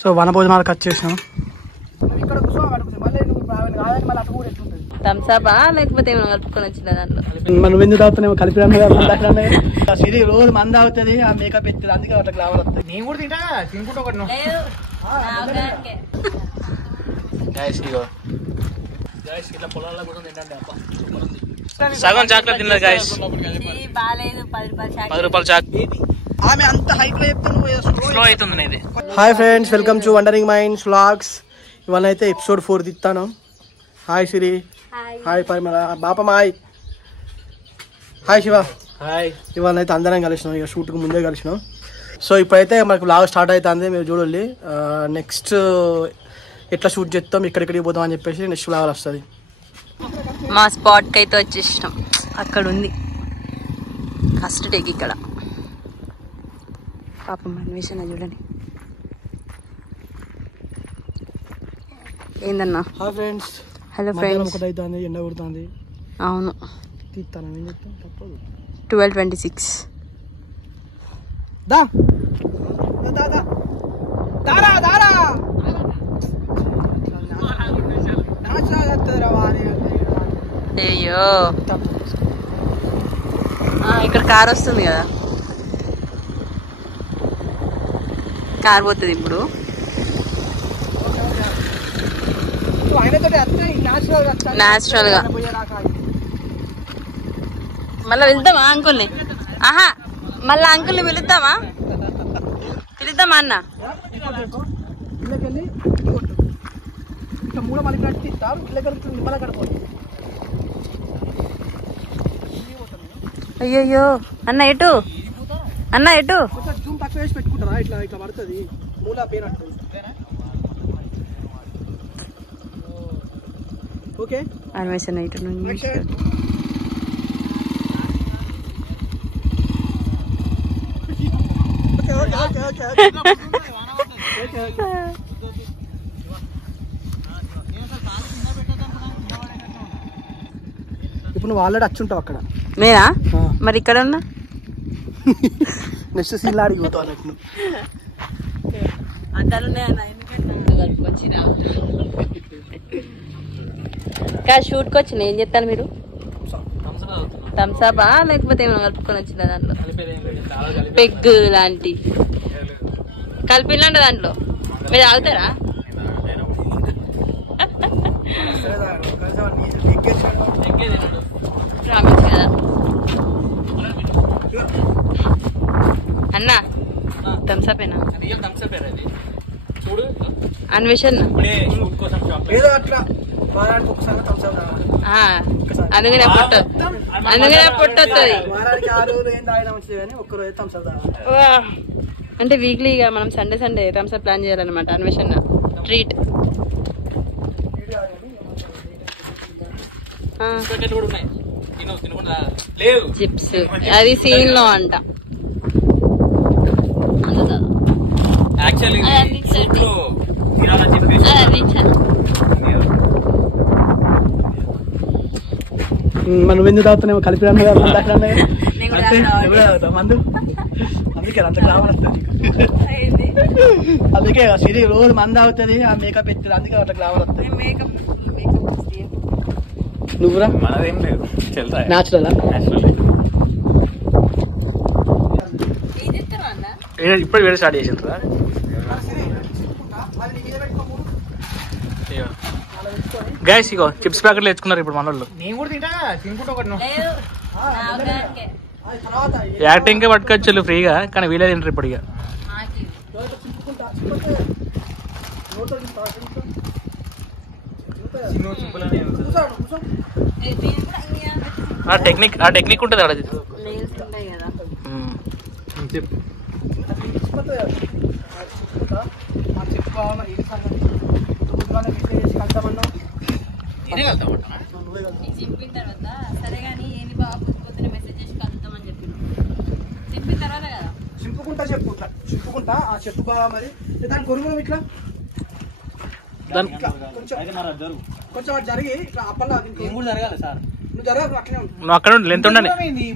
So వన భోజనాలకు వచ్చేసినాం. థమ్సపా లేకపోతే ఏమైనా కలుపుకొని వచ్చిన దాంట్లో మనం ఎందుకు తాగుతున్నామో కలిపి రోజు మంది అవుతుంది ఆ మేకప్ ఎత్తుంది అందుకే అట్లా రావాలి వస్తుంది. నేను కూడా తింటా తినుకుంటా ఒకటి ఇట్లా పొలాల్లో కూడా తింటండి అప్ప సగం చాక్లెట్ తిన్నది గాయస్. 10 రూపాయలు చాక్లెట్. ఆమె అంత హైట్ లో చెప్తాను అవుతుంది. Hi friends, welcome to wondering minds vlogs. ఇవాళ అయితే ఎపిసోడ్ 4 తీస్తాను. హాయ్ సిరి, హాయ్ పరిమళ, Bapamma hi, hi Shiva hi. ఇవాళ అయితే అందరం కలిసినాం, ఇక షూట్కి ముందే కలిసినాం. సో ఇప్పుడైతే మనకు వ్లాగ్ స్టార్ట్ అవుతుంది. మీరు చూడండి నెక్స్ట్ ఎట్లా షూట్ చేస్తాం, ఇక్కడికి పోతాం అని చెప్పేసి నెక్స్ట్ వ్లాగ్ వస్తుంది. మా స్పాట్కి అయితే వచ్చేసినాం. అక్కడ ఉంది ఫస్ట్ టేక్. ఇక్కడ పాపం అన్వేషణ చూడండి ఏందన్నా. Hi friends. Hello friends. ఒకటి అవుతుంది, ఎండ కొడుతుంది. అవును తీస్తాను, ఏం చెప్తాను తప్పదు. 12:26. దా దారా దారా అయ్యో ఇక్కడ కార్ వస్తుంది కదా, కార్ పోతుంది ఇప్పుడు. న్యాచురల్ గా మళ్ళా వెళ్తామా అంకుల్ని? ఆహా మళ్ళా అంకుల్ని పిలుద్దామా అన్న? అయ్యయ్యో అన్న ఎటు? అన్న ఎటు? పెట్టుకుంటారా ఇట్లా ఇట్లా పడుతుంది మూలా పేనట్టు. ఓకే అన్వేషణ ఇటు నుంచి ఇప్పుడు నువ్వు ఆల్రెడీ వచ్చుంటావు అక్కడ. నేనా మరి ఇక్కడ ఉన్నా? నెక్స్ట్ సీన్ అడిగి పోతావు అన్నట్టు. షూట్కి వచ్చిన ఏం చెప్తాను మీరు? థమ్సపా లేకపోతే ఏమైనా కలుపుకొని వచ్చిన దాంట్లో? పెగ్ లాంటి కలిపిల్లంట దాంట్లో. మీరు తాగుతారా? అన్నా థమ్సపేనా? అన్వేషణ అందుకనే పొట్టొస్తుంది. అంటే వీక్లీగా మనం సండే సండే థమ్సప్ ప్లాన్ చేయాలన్నమాట. అన్వేషణ ట్రీట్. చిప్స్ అది సీన్ లో అంట. మనం ఎందుకు తాగుతున్నామో కలిపి మందు, అందుకే అంత రావాలి. అందుకే సిరి రోజు మంది అవుతుంది ఆ మేకప్ ఎత్తుంది అందుకే అట్లా రావాలి. నువ్వురా న్యాచురల్ ఇప్పుడు వేరే స్టార్ట్ చేసిండ్రా. గైస్ ఇగో చిప్స్ ప్యాకెట్లు తెచ్చుకున్నారు ఇప్పుడు మన వాళ్ళు. నేను కూడా తింటా తినుకుంటా ఒకటి. యాక్టింగ్ పట్టుకొచ్చు ఫ్రీగా, కానీ వీలే తింటారు ఇప్పుడు. ఇక ఆ టెక్నిక్ ఉంటుంది అక్కడ. చింపుకుంటా ఆ చెప్పు బాగా. మరి దాని కొరుగు ఇట్లా కొంచెం జరిగి ఇట్లా అప్పలా జరగాలి సార్. నువ్వు జరగాలి అట్లనే ఉంటుంది. నువ్వు అక్కడ లెంత్ ఉండాలి.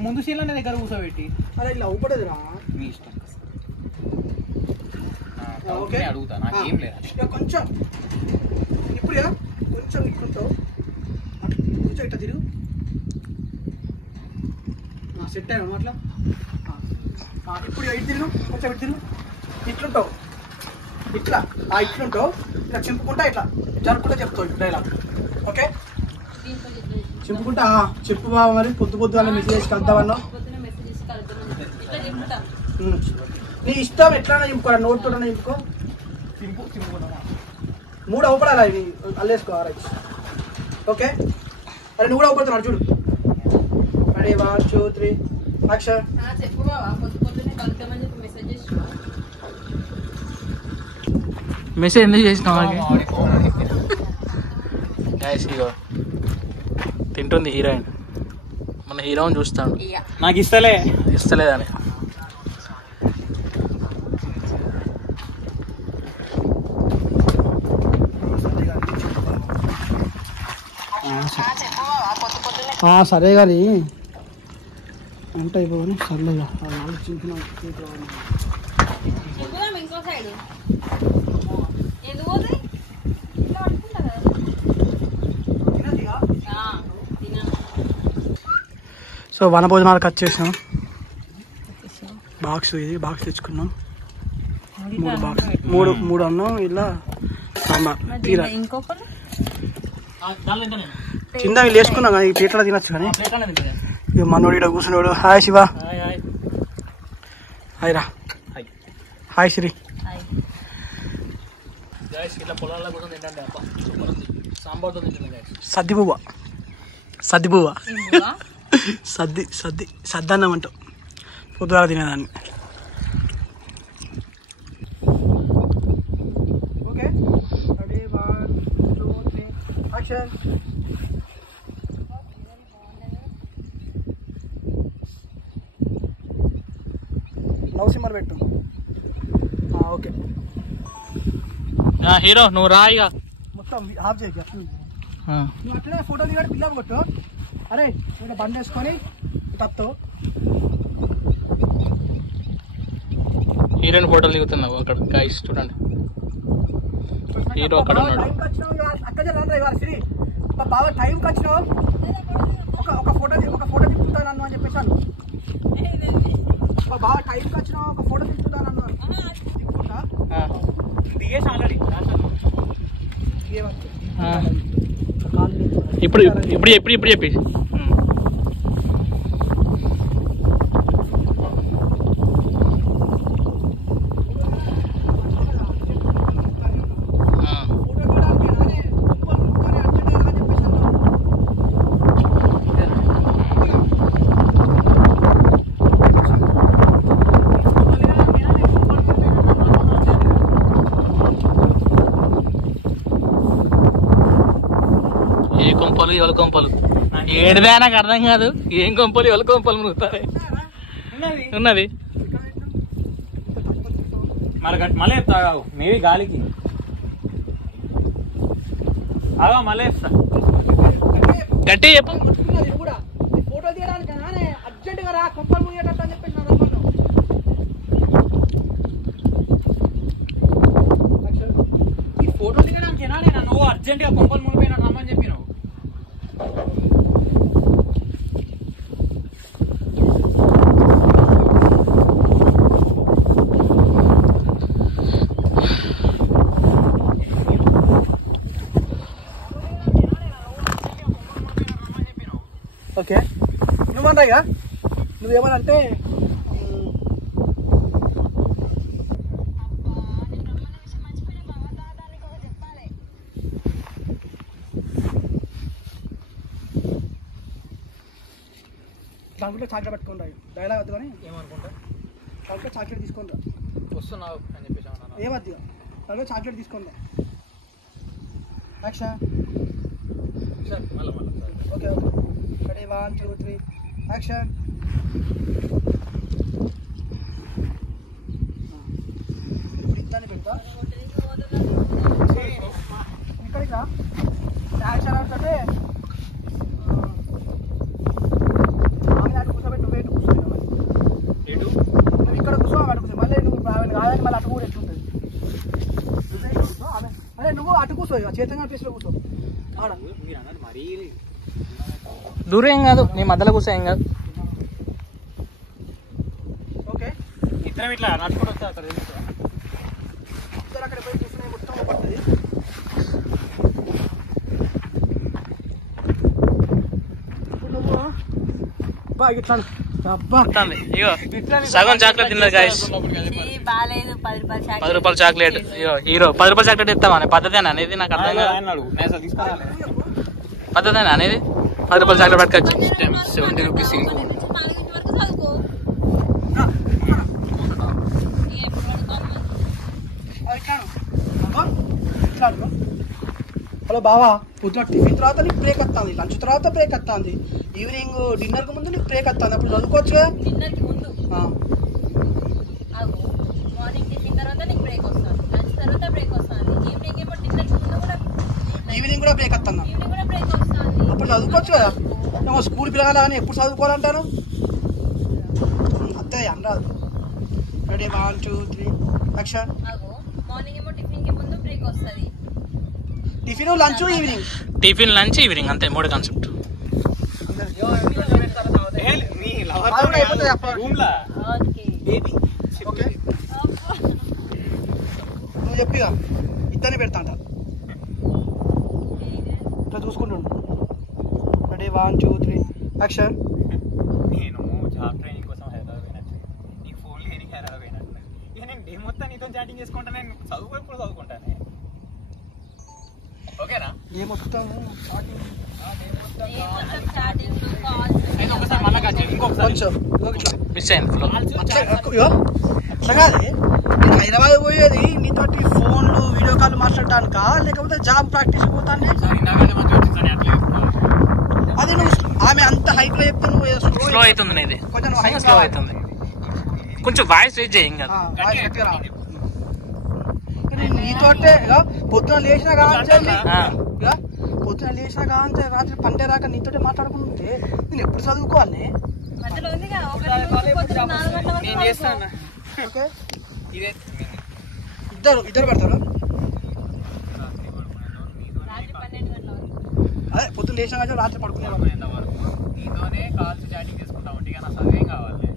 ముందు సీన్ దగ్గర కూర్చోబెట్టి అదే ఇలా ఊపడదురా. మీ ఇష్టం. ఓకే అడుగుతా నాకేం లేదు కొంచెం ఇప్పుడు కొంచెం ఇట్లుంటావు కొంచెం ఇట్లా తిరుగు సెట్ అయినా అట్లా ఇప్పుడు ఇటు తిరుగు కొంచెం ఇటు తిరుగు ఇట్లుంటావు ఇట్లా ఇట్లుంటావు ఇట్లా చింపుకుంటా ఇట్లా జరుపుకుంటా చెప్తావు ఇప్పుడు డైలాగ్ ఓకే చింపుకుంటా చెప్పు బాబా మరి పొద్దు అని మెసేజ్ కలుద్దామన్నా నీ ఇష్టం ఎట్లా చింపుకోరా నోట్ తోట చింపుకో మూడు అవపడాలి అవి అల్లేసుకో రైట్ ఓకే అరే నువ్వు కూడా అవపడుతున్నాడు చూడు రెడీ 1 2 3 యాక్షన్ మెసేజ్ ఎందుకు చేసినావు తింటుంది హీరోయిన్ మన హీరోని చూస్తాడు నాకు ఇస్తలేదని సరే కానీ అంటే అయిపోయి సర్లేగా సో వన భోజనాలకు వచ్చేసాం బాక్స్ ఇది బాక్స్ తెచ్చుకున్నాం 3 బాక్స్ మూడు అన్నం ఇలా సాంబార్ తీరా కింద వీళ్ళు వేసుకున్నాం కానీ ఈ ప్లేట్లో తినచ్చు కానీ ఇక మనోడు ఇక్కడ కూర్చున్నాడు హాయ్ శివ హాయ్ రా హాయ్ శ్రీ సద్ది పువ్వ సద్ది అన్నం అంటావు పొద్దుగా తినేదాన్ని ఓకే రెడీ 1 2 3 యాక్షన్ లవ్ సిమ్మర్ పెట్టు ఓకే హీరో నువ్వు రా ఇక మొత్తం ఆఫ్ చేయ నువ్వు అట్లనే ఫోటో దిగాడు పిల్లలు కొట్టు అరే నేను బంద్ చేసుకొని తత్తో హీరోయిన్ ఫోటోలు దిగుతున్నావు అక్కడ గైస్ చూడండి హీరో అక్కడ ఉన్నాడు అక్కడ శ్రీ బాగా టైంకి వచ్చినావు ఒక ఫోటో తిప్పుతాను అని చెప్పేసాను బాగా టైంకి వచ్చినావు ఒక ఫోటో తిప్పుతాను అన్నాను దిగేసి ఆల్రెడీ ఇప్పుడు చెప్పి ఎవరి కొంపలు ఏడుదా నాకు అర్థం కాదు ఏం కొంపలు ఎవరి కొంపలు మునుగుతారే ఉన్నది మళ్ళీ ఎత్తావు మేబీ గాలికి అలా మళ్ళీ ఎత్తా గట్టి చెప్పు ఫోటో తీయడానికి అర్జెంటుగా రా కొంపలు మునిగేటట్టు అని చెప్పేసి ఈ ఫోటో దిగడానికి నువ్వు అర్జెంటుగా కొంపలు మునిపోయినా రమ్మని చెప్పినావు ఓకే నువ్వన్నాయిగా నువ్వేమనంటే దాంట్లో చాక్లెట్ పెట్టుకుంటా డైలాగ్ వద్దు కానీ ఏమనుకుంటా దాంట్లో చాక్లెట్ తీసుకుంటా వస్తున్నావు అని చెప్పేసి ఏమద్దు దాంట్లో చాక్లెట్ తీసుకుంటా action okay okay ready 1 2 3 action ఇప్పుడు ఇద్దాన్ని పెడతా ఇక్కడికి రా యాక్షన్ అంటే కూర్చోబెట్టి నువ్వు కూర్చోబెట్టు నువ్వు ఇక్కడ కూర్చో అక్కడ కూర్చో మళ్ళీ నువ్వు రాదని మళ్ళీ అటు కూడా ఎట్లుంటుంది కూర్చో, చేతంగా ప్లేస్లో కూర్చో. ఆడ దూరం ఏం కాదు, నీ మధ్యలో కూర్చో ఏం కాదు. ఓకే, ఇద్దరం ఇట్లా నడుచుకుంటూ వస్తా అక్కడ ఇద్దరు అక్కడ పోయి కూర్చునే మొత్తం పడుతుంది. ఇప్పుడు నువ్వు బాగా ఇట్లా అబ్బా ఇగో సగం చాక్లెట్ తిన్నది గాయస్. బాగాలేదు, 10 రూపాయల చాక్లెట్. ఇగో హీరో 10 రూపాయల చాక్లెట్ ఇస్తావా? పద్ధతేనా అనేది? నాకు అర్థం కాదు. పద్ధతేనా అనేది? 10 రూపాయల చాక్లెట్ పట్టుకొచ్చి 70 రూపీస్. హలో బావా, పొద్దున టిఫిన్ తర్వాత నీకు బ్రేక్ వస్తుంది, లంచ్ తర్వాత బ్రేక్ వస్తుంది, ఈవినింగ్ డిన్నర్ కు ముందు నీకు బ్రేక్ వస్తుంది. అప్పుడు చదువుకోవచ్చు. డిన్నర్ కి ముందు మార్నింగ్ టిఫిన్ తర్వాత నీకు బ్రేక్ వస్తుంది, లంచ్ తర్వాత బ్రేక్ వస్తుంది, ఈవినింగ్ ఏమో డిన్నర్ కి ముందు కూడా ఈవినింగ్ కూడా బ్రేక్ వస్తుంది. ఈవినింగ్ కూడా బ్రేక్ వస్తుంది. అప్పుడు చదువుకోవచ్చు కదా. ఏమో స్కూల్ పిల్లగాలి అని ఎప్పుడు చదువుకోవాలంటారు? అంతే అనరాదు. Ready 1 2 3 action. మార్నింగ్ ఏమో టిఫిన్ కి ముందు బ్రేక్ వస్తుంది, tiffin lunch evening. Tiffin lunch evening అంతే, 3 కాన్సెప్ట్. నువ్వు చెప్పిగా ఇద్దరిని పెడతా అంట. ఇట్లా చూసుకుంటుండు. Ready 1 2 3 action. నేను జాబ్ ట్రైనింగ్ కోసం హైదరాబాద్ పోయినట్టు, నీ ఫోన్లో ఎనికి హైదరాబాద్ పోయినట్టు. ఇక నేను డే మొత్తం నీతో చాటింగ్ చేసుకుంటా, నేను చదువు ఎప్పుడు చదువుకుంటాను. ఓకేనా? ఏ మొత్తం ఒకసారి మళ్ళా కాదు, ఇంకొకసారి మిస్ అయింది ఫ్లో. అట్లా కాదు. నేను హైదరాబాద్ పోయేది నీతోటి ఫోన్లు వీడియో కాల్ మాట్లాడటానికా, లేకపోతే జాబ్ ప్రాక్టీస్ పోతాను? అది నువ్వు ఆమె అంత హైట్ లో చెప్తే నువ్వు స్లో అవుతుంది నీది, కొంచెం స్లో అవుతుంది. కొంచెం వాయిస్ రేజ్ చేయి. ఇంకా నీతోటే పొద్దున లేచిన పొద్దున లేచిన కాంచి రాత్రి పంటే రాక నీతోటే మాట్లాడుకుంటే నేను ఎప్పుడు చదువుకోవాలి? నేను చేస్తాను. ఓకే, ఇద్దరు పడతారు. అదే పొద్దున లేచిన కాదు రాత్రి పడుకునేవాళ్ళు. నీతోనే కాల్స్ చాటింగ్ చేసుకుంటా ఉంటే నా చదివేం కావాలి.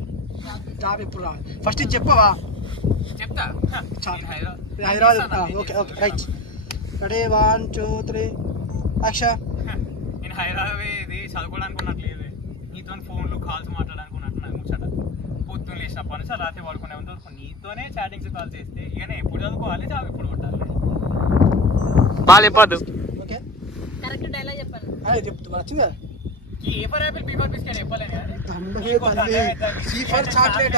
జాబ్ ఎప్పుడు రావాలి ఫస్ట్ ఇది చెప్పవా? చెప్తా. Hyderabad. Okay okay right. Ready 1 2 3 action. నేను హైదరాబాద్ ఇది చదువుకోవడానికి ఉన్నట్లేదు, నీతో ఫోన్లు కాల్స్ మాట్లాడాలనుకున్నట్టు నాకు ముచ్చట. పొద్దున్న లేచినప్పటి నుంచి రాత్రి పడుకునే వరకు నీతోనే చాటింగ్స్ కాల్ చేస్తే ఇక నేను ఎప్పుడు చదువుకోవాలి, జాబ్ ఎప్పుడు కొట్టాలి? బాగా చెప్పద్దు. ఓకే, కరెక్ట్ డైలాగ్ చెప్పాలి. అదే చెప్తూ వచ్చింది కదా. ఈ A for apple, B for biscuit చెప్పలేను. C for chocolate,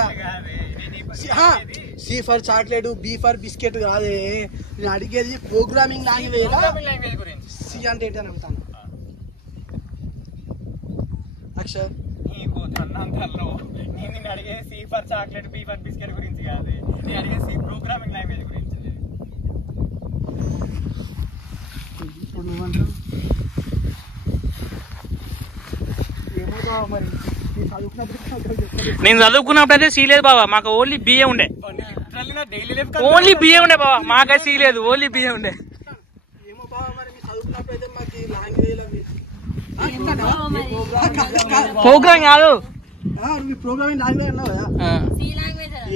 C for chocolate, B for biscuit కాదే. నేను అడిగేది ప్రోగ్రామింగ్ లాంగ్వేజ్ గురించి. సి అంటే ఏంటి అని అడుగుతాను. అక్షర్ నీకు తన్నంతల్లో నేను నిన్ను అడిగేది C for chocolate, B for biscuit గురించి కాదు, నేను అడిగేది సి ప్రోగ్రామింగ్ లాంగ్వేజ్ గురించి. ఇప్పుడు నువ్వంటావు ఏమో మరి. నేను చదువుకున్నప్పుడు అయితే సీ లేదు బాబా, మాకు ఓన్లీ బిఏ ఉండే. ఓన్లీ బిఏ ఉండే బాబా, మాకైతే సీ లేదు, ఓన్లీ బిఏ ఉండే. ఏమో బాబా మరి మీ చదువుకున్నప్పుడు అయితే మాకు లాంగ్వేజ్ ప్రోగ్రామ్ కాదు, మీ ప్రోగ్రామింగ్ లాంగ్వేజ్ అన్నావు కదా.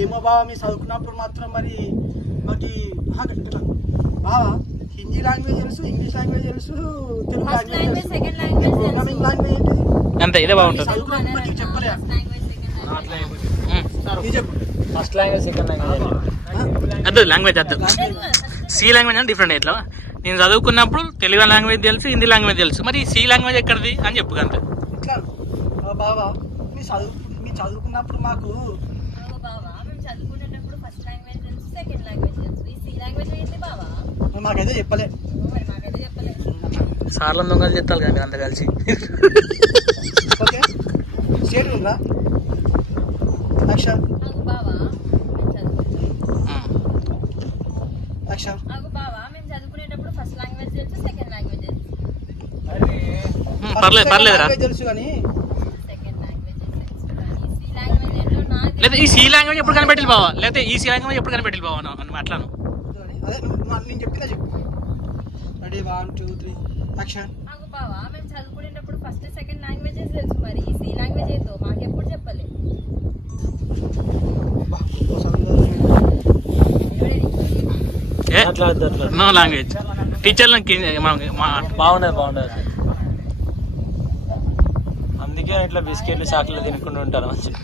ఏమో బాబా మీ చదువుకున్నప్పుడు మాత్రం మరి మాకు బాబా హిందీ లాంగ్వేజ్ తెలుసు, ఇంగ్లీష్ లాంగ్వేజ్ తెలుసు, తెలుగు లాంగ్వేజ్ తెలుసు, ప్రోగ్రామింగ్ లాంగ్వేజ్ ఏంటిది అంతే. ఇదే బాగుంటుంది. చెప్పలే ఫస్ట్ లాంగ్వేజ్, సెకండ్ లాంగ్వేజ్ అద్దు, లాంగ్వేజ్ అద్దు. సి లాంగ్వేజ్ అంటే డిఫరెంట్. ఎట్లా నేను చదువుకున్నప్పుడు తెలుగు లాంగ్వేజ్ తెలుసు, హిందీ లాంగ్వేజ్ తెలుసు, మరి సి లాంగ్వేజ్ ఎక్కడిది అని చెప్పు అంతే. ఇట్లా బాబా మీ చదువుకున్నప్పుడు మాకు మాకైతే చెప్పలే. సార్లు దొంగలు చెప్తారు కదా మీరు అంతా కలిసి. ఓకే, స్టేట్ ఉందా యాక్షన్. యాక్షన్. పర్లేదు పర్లేదురా. తెలుసు కానీ లేదా ఈ సి లాంగ్వేజ్ ఎప్పుడు కనిపెట్టాలి బావా, లేకపోతే ఈ సి లాంగ్వేజ్ ఎప్పుడు కనిపెట్టాలి బావా అని అట్లాను. అదే నేను చెప్పినా చెప్పు. Ready 1 2 3 action. మాకు బావా మేము చదువుకునేటప్పుడు ఫస్ట్ సెకండ్ లాంగ్వేజెస్ తెలుసు, మరి సి లాంగ్వేజ్ ఏందో మాకు ఎప్పుడు చెప్పలే. నో లాంగ్వేజ్ టీచర్ బాగుండదు. అందుకే ఇట్లా బిస్కెట్లు చాక్లెట్లు తినకుండా ఉంటారు మంచిగా.